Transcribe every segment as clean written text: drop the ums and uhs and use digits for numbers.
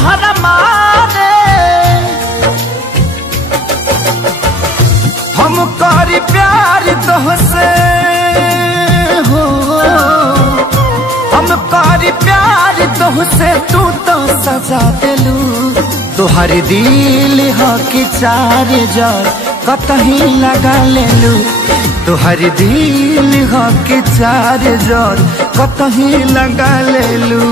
तोहरा मारे हम करी प्यार तोहसे हो, हम करी प्यार तोहसे तू तो सजा देलू। तोहर दिल हो कि चार जार कतही लगा लेलू। तोहर दिल हो कि चार जार कतही लगा लेलू।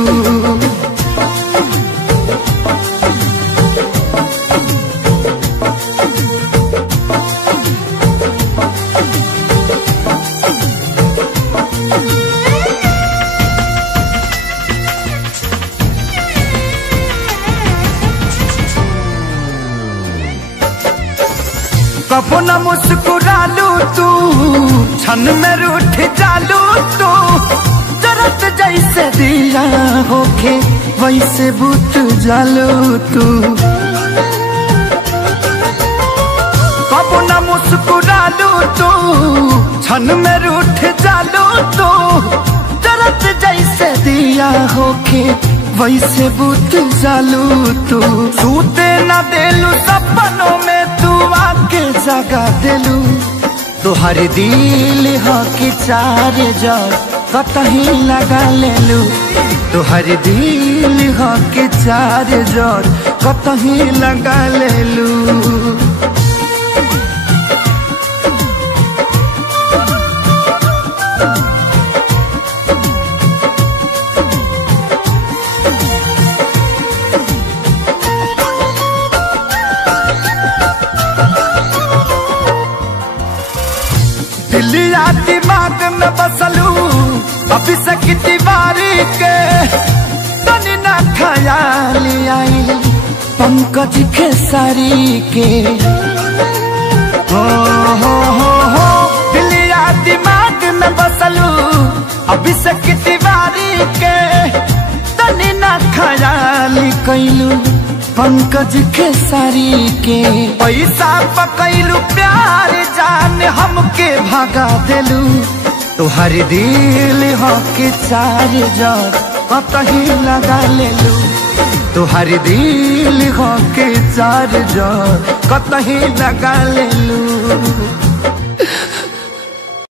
कबो न मुस्कुरालू तू, क्षण में रूठ जालू तू। जरत जैसे दिया होके वैसे बुत जालू तू। कबो न मुस्कुरालू तू, क्षण में रूठ जालू तू। जरत जैसे दिया होके वैसे बुत जालू तू। सूते न देलू सपनों में तू आके जगा देलू। तोहर दिल हो कि चार जार कतही लगा लेलू। तोहर दिल हो कि चार जार कतही लगा लेलू। दिलिया दिमाग में बसलू अभी से दीवारी के। तनी ना ख्याल आई पंकज खेसारी के। हो दिलिया दिमाग में बसलू अभी से दीवारी के। तनी ना ख्याल कैलू पंकज खेसारी के। पैसा पकैलू प्यार जान हमके भगा देलू। तोहर दिल हो कि चार जार कतही लगा लेलू। तोहर दिल हो कि चार जार कतही लगा लेलू।